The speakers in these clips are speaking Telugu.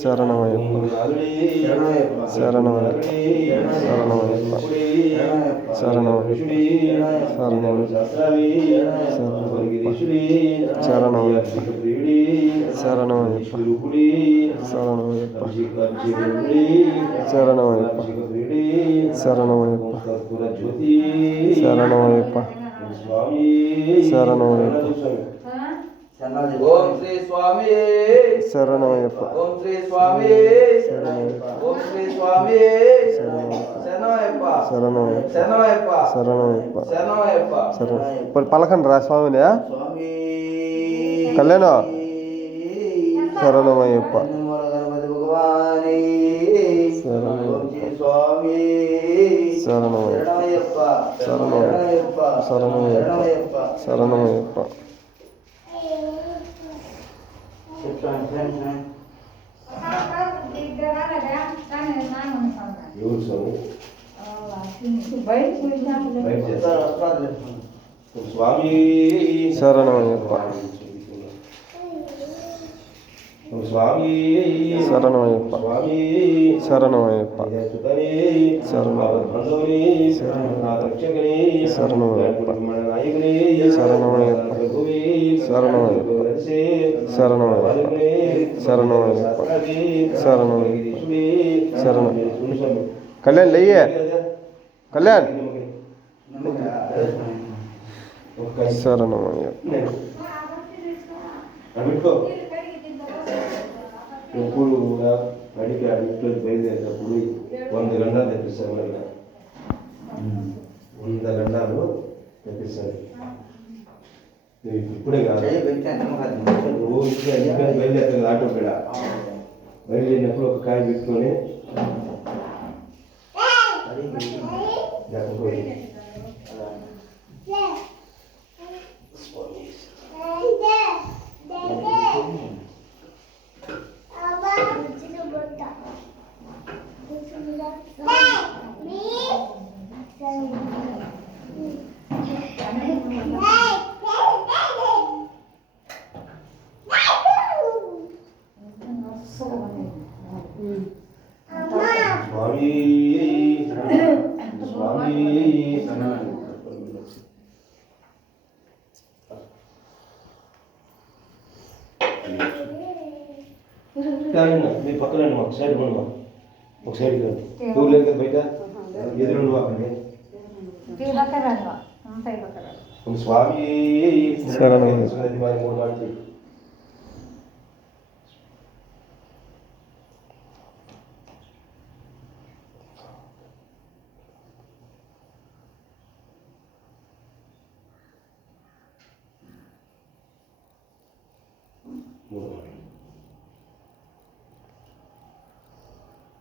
శరణమయ్యప్ప శరణమయ్యప్ప శరణమయ్యప్ప శరణమయ్యప్ప శరణమయ్యప్ప శరణమయ్యప్ప శరణమయ్యప్ప శరణమయ్యప్ప శరణమయ్యప్ప శరణమయ్యప్ప శరణమయ్యప్ప ఓం శ్రీ స్వామి శరణమయ్యప్ప ఓం శ్రీ స్వామి ఓం శ్రీ స్వామి శరణమయ్యప్ప శరణమయ్యప్ప శరణమయ్యప్ప శరణమయ్యప్ప శరణమయ్యప్ప శరణం పలకండి రా స్వామిని కళ్యాణ శరణమయ్యప్ప గణపతి భగవాని స్వామి శరణమయ్యప్ప శరణమయ్యప్ప శరణమయ్యప్ప శరణమయ్యప్ప స్వామి శరణమయ్యప్ప స్వామి శరణమయ్యప్ప స్వామి శరణమయ్యప్ప శరణమయ్యప్ప శరణమయ్యప్ప శరణమయ్యప్ప శరణమయ్యప్ప శరణమయ్యప్ప శరణమయ్యప్ప శరణం కళ్యాణ్ లేయే కళ్యాణ్ శరణమయ్యప్ప ఎప్పుడు కూడా అడిగి అడిగి బయలుదేరేటప్పుడు 100 గంటలు తెప్పిస్తారు. మళ్ళీ 100 గంటలు తెప్పిస్తారు. ఇప్పుడే కాదు రోజు బయలుదేరుతుంది ఆటో కూడా బయలుదేరినప్పుడు ఒక కాయ పెట్టుకొని స్వామి స్వామి మీ పక్కన ఒక సైడ్ ఉండవా ఒక సైడ్ టూర్ లేదు కదా బయట ఎదురు అక్కడికి స్వామి మూడు మాటలు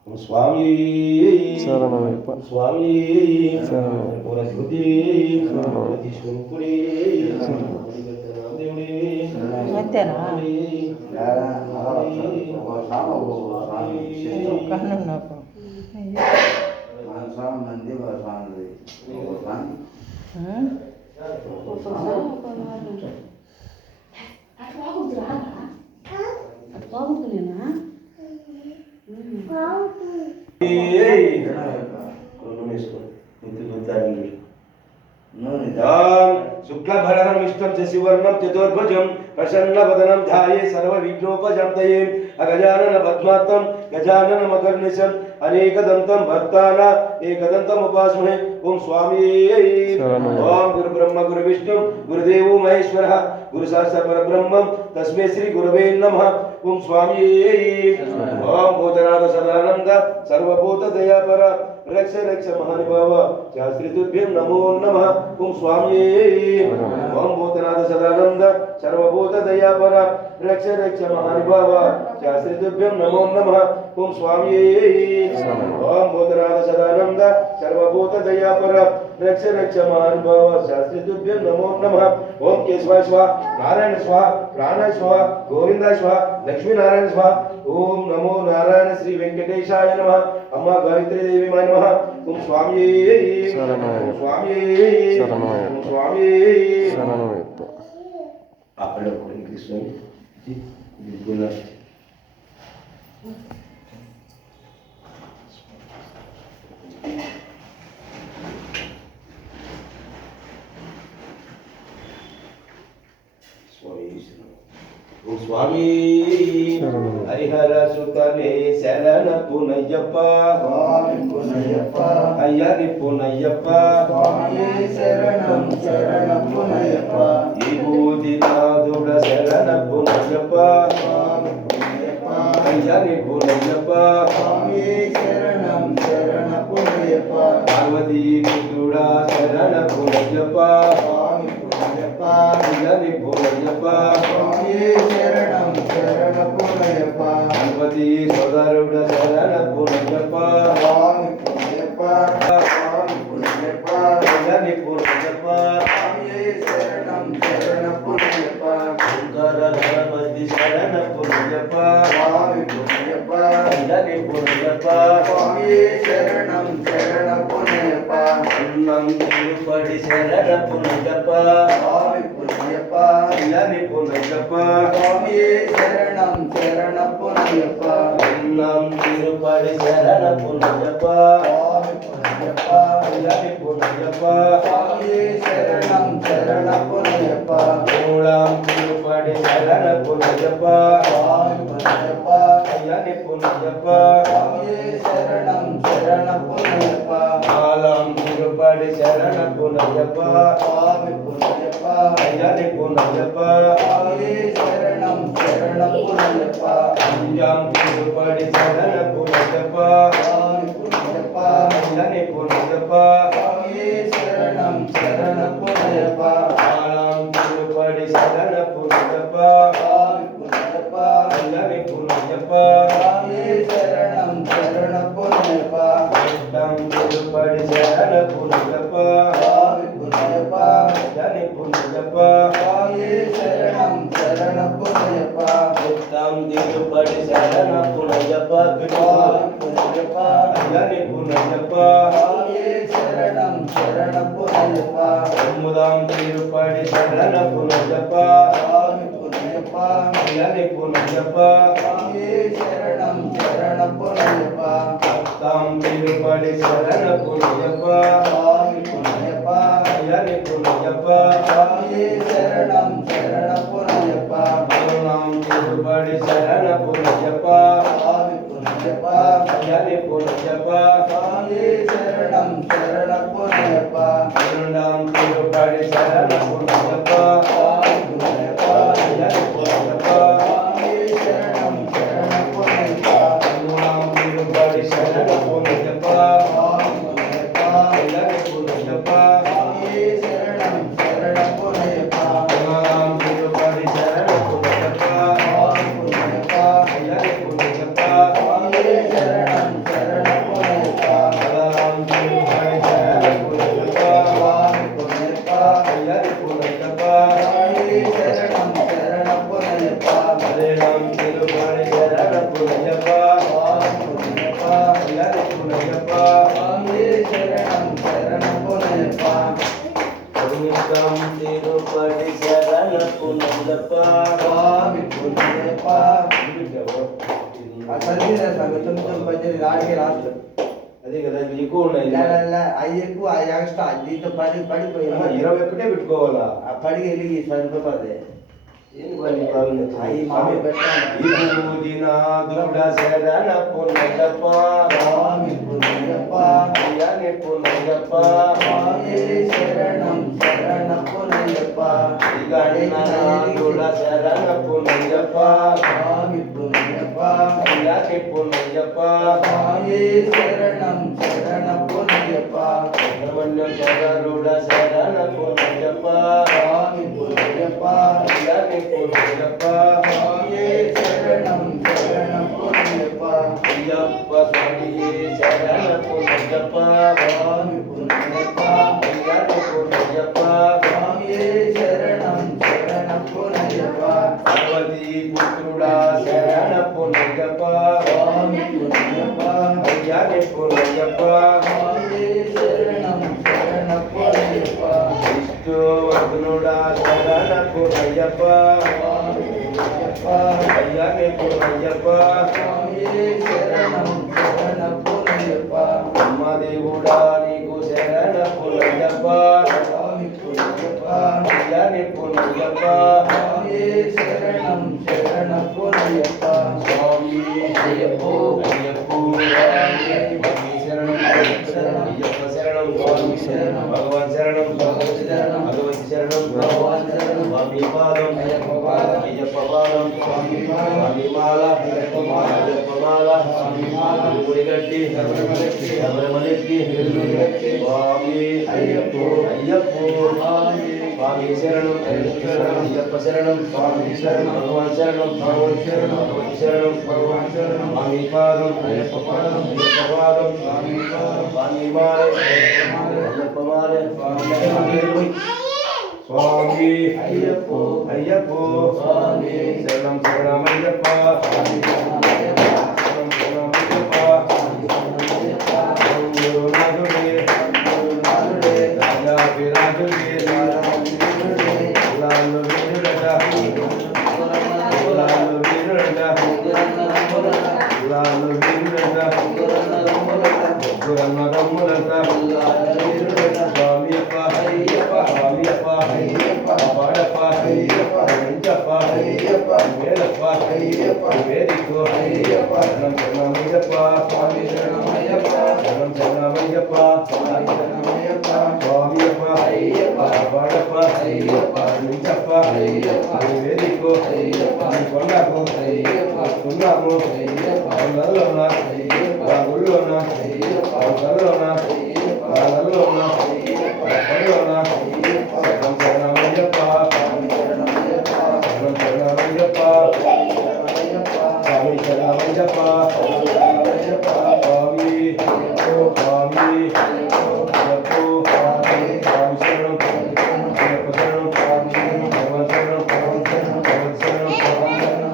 స్వామి శరణమయ్యప్ప స్వామి శరణమయ్యప్ప శుక్లభరణం ఇష్టం శశివర్ణం చతుర్భుజం ప్రసన్నవదనం ధ్యాయే సర్వవిఘ్నోపశాంతయే అగజానన పద్మాత్తం గజాననమకర్నిశం అనేకదంతం భక్తాన ఏకదంతం ఉపాస్మహే. ఓం స్వామి ఓం గురు బ్రహ్మ గురు విష్ణు గురుదేవో మహేశ్వర గురు సాక్షాత్ పరబ్రహ్మం తస్మై శ్రీ గురవే నమః. ఓం స్వామి ఓం భూతనాథ సదానంద సర్వభూత దయాపర రక్ష రక్ష మహానుభావ శాస్త్రితుభ్యం నమో నమః. ఓం స్వామి ఓం భూతనాథ సదానంద సర్వభూత దయాపర రక్ష రక్ష మహానుభావ శాస్త్రితుభ్యం నమో నమః. ఓం స్వామి ఓం భూతనాథ సదానంద సర్వభూత దయాపర రక్ష రక్ష మహానుభావ శాస్త్రితుభ్యం నమో నమః. ఓం కేశవాయ స్వాహ నారాయణ స్వాహ ప్రాణాయ స్వాహ గోవిందాయ స్వాహ లక్ష్మీనారాయణ స్వాహ. ఓం నమో నారాయణ శ్రీ వెంకటేశాయ నమః. అమ్మ గాయత్రీ దేవి నమః. ఓం స్వామి స్వామి స్వామి శరణమయ్యప్ప అక్కడ స్వామి హరిహర సుతనే శరణ పునయ్యప్ప స్వామి పునయ్యప్ప అయ్యని పునయ్యప్ప స్వామి శరణం శరణ పునయ్యప్ప విభూతినాథుడ శరణ పునయ్యప్ప స్వామి పునయ్యప్ప అయ్యని పునయ్యప్ప స్వామి శరణం శరణ పునయ్యప్ప పార్వతీ పుత్రుడా శరణ పునయ్యప్ప స్వామి పునయ్యప్ప అయ్యని పునయ్యప్ప స్వామి శరణం శరణ పునయ్యప్ప గణపతి సోదరుడ శరణ పునయ్యప్ప స్వామి పునయ్యప్ప స్వామి పునయ్యప్ప అయ్యని పునయ్యప్ప స్వామి శరణం శరణ పునయ్యప్ప శంకర గణపతి శరణ పునయ్యప్ప స్వామి పునయ్యప్ప అయ్యని పునయ్యప్ప స్వామి శరణం శరణ పునయ్యప్ప అన్నం తిరుపడి శరణ పునయ్యప్ప స్వామి పునయ్యప్ప అయ్యని పునయ్యప్ప స్వామి శరణం శరణ పునయ్యప్ప అన్నం తిరుపడి శరణ పునయ్యప్ప స్వామి పునయ్యప్ప అయ్యని పునయ్యప్ప స్వామి శరణం శరణ పునయ్యప్ప మూలం తిరుపడి శరణ పునయ్యప్ప స్వామి పునయ్యప్ప అయ్యని పునయ్యప్ప స్వామి శరణం శరణ పునయ్యప్ప మాలం తిరుపడి శరణ పునయ్యప్ప స్వామి పునయ్యప్ప అయ్యని పునయ్యప్ప స్వామి శరణం శరణ పునయ్యప్ప అంజం తిరుపడి శరణ పునయ్యప్ప స్వామి పునయ్యప్ప అయ్యని పునయ్యప్ప స్వామి శరణం శరణ పునయ్యప్ప మాలం తిరుపడి శరణ పునయ్యప్ప స్వామి పునయ్యప్ప అయ్యని పునయ్యప్ప స్వామి శరణం శరణ పునయ్యప్ప అడ్డం తిరుపడి శరణ పునయ్యప్ప స్వామి పునయ్యప్ప అయ్యని పునయ్యప్ప స్వామి శరణం శరణ పునయ్యప్ప అడ్డం తిరుపడి శరణ పునయ్యప్ప స్వామి పునయ్యప్ప అయ్యని పునయ్యప్ప స్వామి శరణం శరణ పునయ్యప్ప అమ్ముదాం తిరుపడి శరణ పునయ్యప్ప స్వామి పునయ్యప్ప అయ్యని పునయ్యప్ప స్వామి శరణం శరణ పునయ్యప్ప అత్తాం తిరుపడి శరణ పునయ్యప్ప స్వామి పునయ్యప్ప అయ్యని పునయ్యప్ప స్వామి శరణం శరణ పునయ్యప్ప అరుణాం తిరుపడి శరణ పునయ్యప్ప స్వామి పునయ్యప్ప అయ్యని పునయ్యప్ప స్వామి శరణం శరణ పునయ్యప్ప అరుణాం తిరుపడి శరణ పునయ్యప్ప స్వామి పునయ్యప్ప అయ్యని పునయ్యప్ప స్వామి శరణం శరణ పునయ్యప్ప అరుణాం తిరుపడి శరణ పునయ్యప్ప స్వామి పునయ్యప్ప అయ్యని పునయ్యప్ప స్వామి శరణం శరణ పునయ్యప్ప అరుణాం తిరుపడి శరణ పునయ్యప్ప స్వామి పునయ్యప్ప అయ్యని పునయ్యప్ప స్వామి శరణం శరణ పునయ్యప్ప అరుణాం తిరుపడి శరణ పునయ్యప్ప స్వామి పునయ్యప్ప అయ్యని పునయ్యప్ప స్వామి శరణం శరణ పునయ్యప్ప అరుణాం తిరుపడి శరణ పునయ్యప్ప స్వామి పునయ్యప్ప అయ్యని పునయ్యప్ప స్వామి శరణం శరణ పునయ్యప్ప అరుణాం తిరుపడి శరణ పునయ్యప్ప స్వామి పునయ్యప్ప ఆ చదివిన సంగతం పద్దెనిమిది ఆడికి రాష్ట్రం అదే కదా ఇవి ఎక్కువ ఉన్నాయి అవి ఎక్కువ ఆ ఎక్స్ట్రా దీంతో పడిపోయింది 21 పెట్టుకోవాలా ఆ పడికి వెలిగి సరిపోతుంది ఏంది పని బాగుంది అవి మామూలు పెట్టాను విభూతినాథుడ శరణ పునయ్యప్ప స్వామి పునయ్యప్ప అయ్యని పునయ్యప్ప స్వామి శరణం శరణ పునయ్యప్ప శ్రీగణనాథుడ శరణ పునయ్యప్ప స్వామి పునయ్యప్ప అయ్యని పునయ్యప్ప స్వామి శరణం శరణ పునయ్యప్ప సుబ్రహ్మణ్య సోదరుడ శరణ పునయ్యప్ప స్వామి పునయ్యప్ప అయ్యని పునయ్యప్ప స్వామి శరణం శరణ పునయ్యప్ప అయ్యప్ప స్వామి శరణ పునయ్యప్ప స్వామి పునయ్యప్ప అయ్యని పునయ్యప్ప స్వామి శరణం శరణ పునయ్యప్ప పార్వతీ పుత్రుడా శరణ పునయ్యప్ప స్వామి పునయ్యప్ప అయ్యని పునయ్యప్ప స్వామి శరణం శరణ పునయ్యప్ప విష్ణువర్ధనుడా శరణ పునయ్యప్ప స్వామి పునయ్యప్ప అయ్యప్ప అయ్యా నేర్పును అయ్యప్ప స్వామియే శరణం శరణప్పునయ్యప్ప అమ్మ దేవుడా నీకు శరణప్పునయ్యప్ప స్వామి పునయ్యప్ప అయ్యా నేర్పును అయ్యప్ప స్వామియే శరణం శరణప్పునయ్యప్ప స్వామి అయ్యప్పో అయ్యప్పో స్వామి శరణం అయ్యప్ప శరణం స్వామి శరణం భగవాన్ శరణం భగవతి శరణం భగవతి శరణం భగవాన్ శరణం స్వామి పాదం అయ్యప్ప పాదం అయ్యప్ప పాదం స్వామి పాదం స్వామి మాల అయ్యప్ప మాల అయ్యప్ప మాల స్వామి మాల గుడిగట్టి శబరిమలెక్కి శబరిమలెక్కి శబరిమలెక్కి స్వామి అయ్యప్పో అయ్యప్పో స్వామి స్వామి శరణం అయ్యప్ప శరణం స్వామి శరణం భగవాన్ శరణం భగవతి శరణం భగవతి శరణం భగవాన్ శరణం స్వామి పాదం అయ్యప్ప పాదం అయ్యప్ప పాదం స్వామి పాదం స్వామి మాల అయ్యప్ప మాల స్వామి అయ్యప్పో అయ్యప్పో స్వామి శరణం శరణం అయ్యప్ప స్వామి శరణమయ్యప్ప శరణం శరణం అయ్యప్ప అయ్యప్ప గురునాథుడే గురునాథుడే రాజాభిరాజుడే రాజాధిరాజుడే లాలు వీరుడట లాలు వీరుడట లాలు వీరుడట గురన్నదమ్ములట స్వామి అప్ప స్వామి అప్ప పాడప్ప వెంకప్ప మేలప్ప వేదికో శరణం శరణమయ్యప్ప శరణం శరణమయ్యప్ప స్వామి అప్ప పాడప్ప వెంకప్ప వేదికో కొండకు ఉన్నాము కొండల్లోన ఊళ్ళోన కొండల్లోన కొండల్లోన కొండల్లోన శరణం శరణమయ్యప్ప శరణం శరణమయ్యప్ప స్వామి శరణమయ్యప్ప స్వామి స్వామి అయ్యప్పో స్వామి శరణం అయ్యప్ప శరణం భగవాన్ శరణం భగవతి శరణం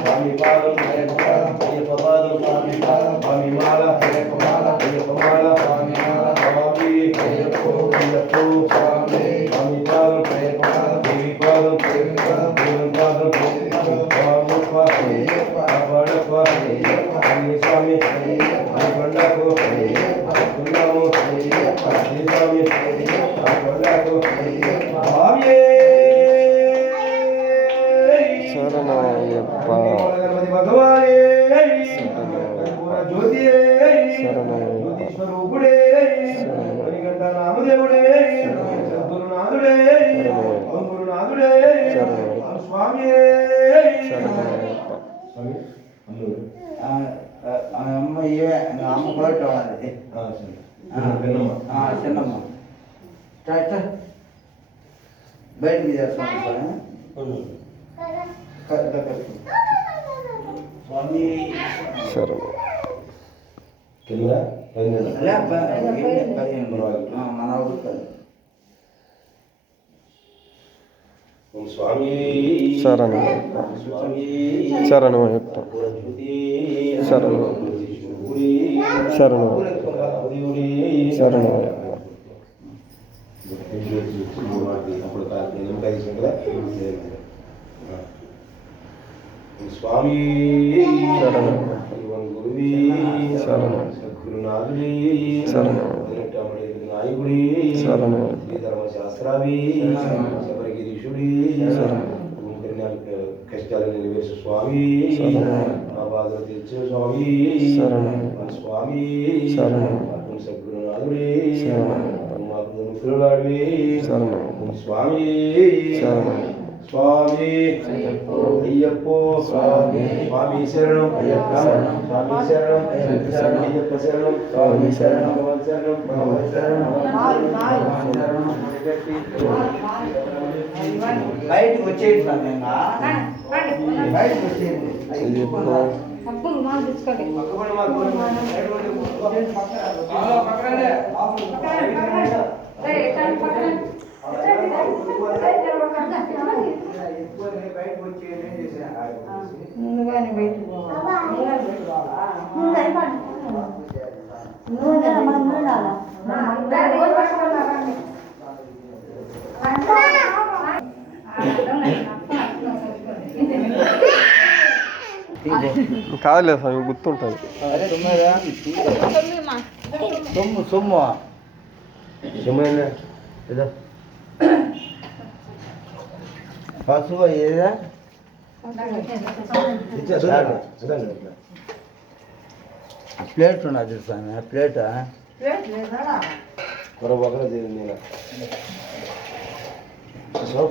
స్వామి పాదం అయ్యప్ప పాదం స్వామి మాల అయ్యప్ప మాల స్వామి అయ్యప్పో స్వామి పాదం దేవి పాదం దేవుని పాదం స్వామి పాడప్ప స్వామి కొండకు ఉన్నాము స్వామి కొండకు స్వామి శరణమయ్యప్ప గణపతి భగవానే జ్యోతి శరణమయ్యప్ప జ్యోతిస్వరూపుడే మణికంఠ నామదేవుడే గురునాథుడే గురునాథుడే స్వామి శరణమయ్యప్ప స్వామి అమ్మడు అమ్మ ఇవే అమ్మ బయట ఉన్నది విన్నమ్మ చిన్నమ్మ బయటికి చేస్తాను స్వామి శరణం కింద మన ఊరు స్వామి శరణమయ్యప్ప స్వామి శరణమయ్యప్ప శరణం శరణం శరణమయ్యప్ప స్వామి శరణం గురువి శరణం సద్గురునాథుడి శరణం నాయకుడి శరణం ధర్మశాస్త్రావి శబరిగిరీషుడి కష్టాలను నివేశ స్వామి మా బాధలు తెచ్చిన స్వామి స్వామి సద్గురునాథుడి మాకు అనుగ్రహాడివి స్వామి స్వామి అయ్యప్పో స్వామి శరణం స్వామి శరణం అయ్యప్ప శరణం స్వామి శరణం భగవాన్ శరణం బయటకు వచ్చేది బయటకు వచ్చేది అబ్బులు మా తెచ్చుకోండి ముందుగానే బయటకు పోవాలి కాదులే స్వామి గుర్తుంటుంది. సొమ్ము సొమ్ము చెమ్మేనా ఏదో పసుపు ఏదా ప్లేట్ ఉన్నది స్వామి ప్లేట్ పొరపాటున నేను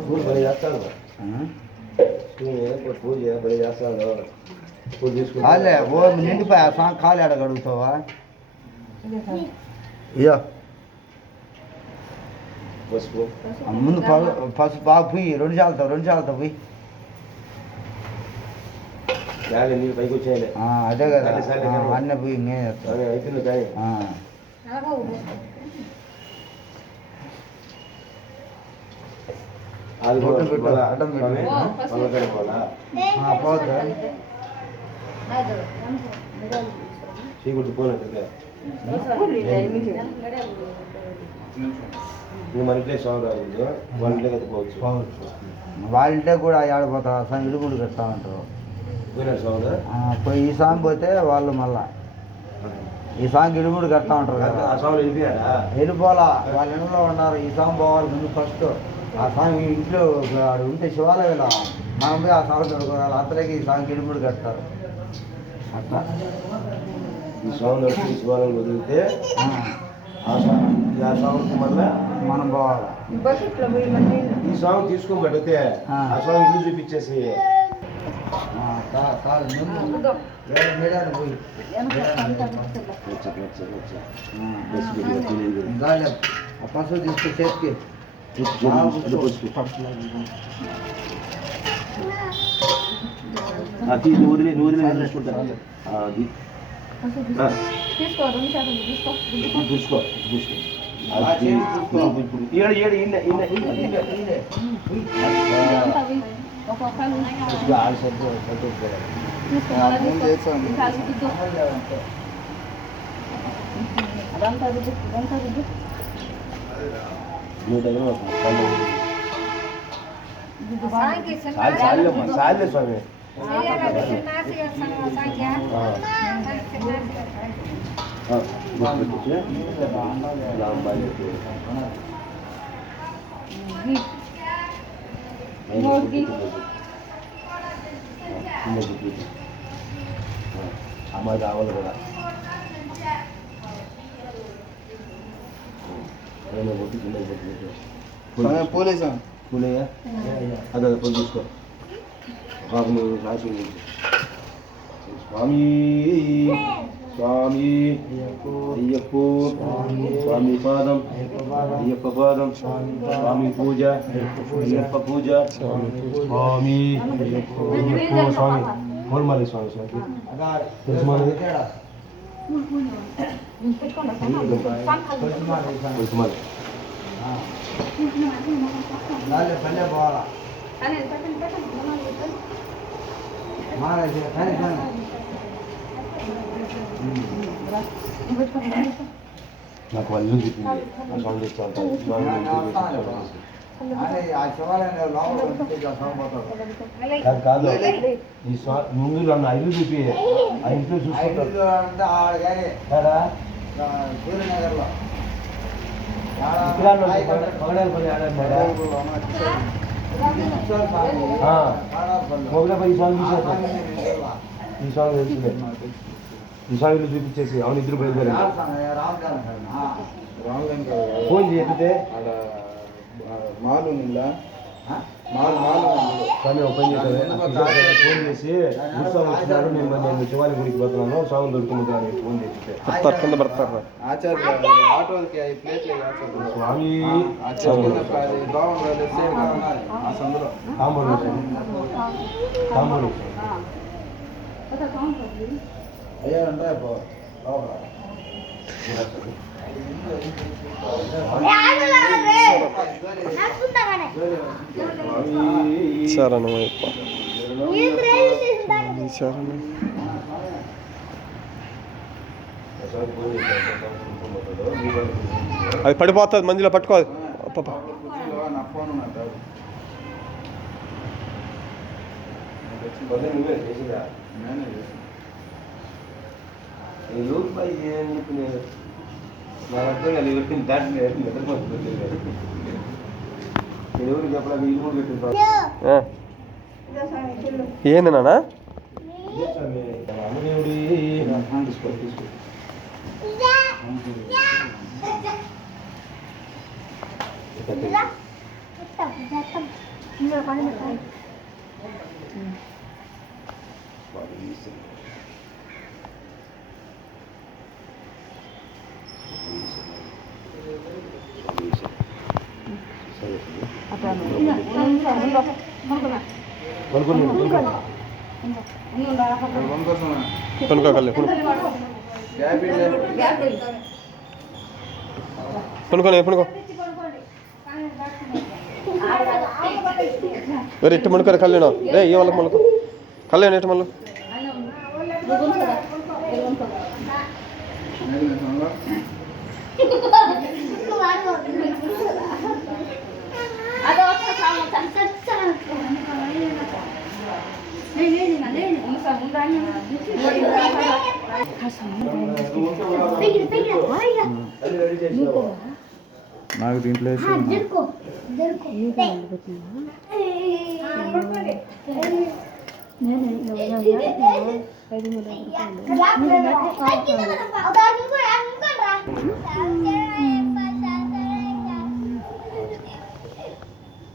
పూజ బలి చేస్తాను పూజ బలి చేస్తాను పూజ తీసుకుంటా కాలే ఓ నిండిపోయి ఆ సాంగ్ కాలు ఎడగడుగుతావా ఇయ్యో పసుపు ముందు పసుపు బాగా పోయి రెండు చాలతో పోయి గాలి నీళ్ళు పైకి వచ్చాయలే అదే కదా అన్న పోయి నేను చెప్తాను అయిపోయింది కానీ అది ఫోటో పెట్టు, అడ్డం పెట్టు. పోతా చీకుడు పోయినట్టు నువ్వు మన ఇంట్లో సాగు రాదు వాళ్ళ ఇంట్లో కట్టుకోవచ్చు వాళ్ళంటే కూడా ఆడిపోతా సాంగ్ ఇడుగుడు కడతా ఉంటారు పోయినాడు సాగు పోయి ఈ సాంగ్ పోతే వాళ్ళు మళ్ళా ఈ సాంగ్ ఇడుగుడు కడతా ఉంటారు కదా ఆ సాగులు వెళ్ళిపోయాడా వెళ్ళిపోలా వాళ్ళ ఇంట్లో ఉన్నారు ఈ సాంగ్ పోవాలి ముందు ఫస్ట్ ఆ సాంగ్ ఇంట్లో ఆడు ఉంటే శివాలయంలో మనం పోయి ఆ సాంగ్ చదువుకోవాలి అతనికి ఈ సాంగ్ ఇడుగుడు కడతారు అట్లా ఈ సాగు నడిచి శివాలయం వదిలితే ఆ సాగుకి మళ్ళీ మనం పోవాలి బకెట్లో పోయి మళ్ళీ ఈ సాంగ్ తీసుకొని పడితే ఆ సాంగ్ ఇల్లు చూపించేసి కాదు ముందు వేరే మేడానికి పోయి గాలి ఆ పసుపు తీసుకు చేతికి వదిలే చూసుకుంటా అది తీసుకో 2 శాతం తీసుకో చూసుకో చూసుకో చాలే స్వామి అమ్మాయి కావాలి కూడా పోలేసా పూలేయా అదే పొద్దు చూసుకో బాబు రాసి స్వామి స్వామి అయ్యప్ప స్వామి పాదం అయ్యప్ప పాదం స్వామి పూజ అయ్యప్ప పూజ స్వామి అయ్యప్ప స్వామి మోల్మాలి స్వామి స్వామి తెలుసుమాలి తెలుసుమాలి పల్లె పోవాలా నాకు వాళ్ళు చెప్పింది ఆ స్వామి చెప్తా కాదు ఈ ముందు నన్ను ఐదు చూపి ఆ ఇంట్లో చూసుకుంటా సూర్యనగర్లో మొగలపై ఈ సాంగ్ చూసేస్తా ఈ సాంగ్ తెలుసులే ఈ సాంగ్ చూపించేసి అవును ఇద్దరు బయలుదేరారు ఫోన్ చేపితే మాలు స్వామి ఓపెన్ చేశారు ఫోన్ చేసి ఉత్సవం వచ్చినాడు నేను శివాలయం గుడికి పోతున్నాను స్వామి దొరుకుతుంది అని ఫోన్ చేస్తే కింద పడతారు స్వామి తాంబూలు అయ్యా అంటే శరణమయ్యప్ప శరణం అది పడిపోతుంది మందిలో పట్టుకోవాలి నా ఫోన్ నువ్వే చేసిందా నేనే ఈ లోపు పై ఏం చెప్పినారు నాకు అర్థం కాదు ఎవరికి దాంట్లో నిద్రపోతుంది నేను ఎవరికి చెప్పలేదు ఇల్లు కూడా పెట్టింది ఆ, ఇదో స్వామి చెల్లు ఏంది నాన్న రామదేవుడి తీసుకో తీసుకో ఇందులో పని పెట్టాలి కొనుక్కోగలే కొనుక్కోని కొనుక్కో వేరే ఇట్టు మునుకోరు కళ్యాణ రే ఏ వాళ్ళకి మళ్ళీ కళ్యాణ ఇటు మళ్ళీ నాకు దీంట్లో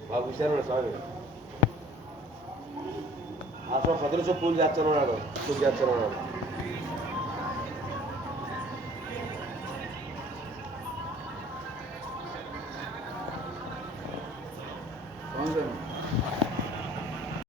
బాబు విషయాలు స్వామి అసలు 10 రోజులు పూజ చేస్తున్నాడు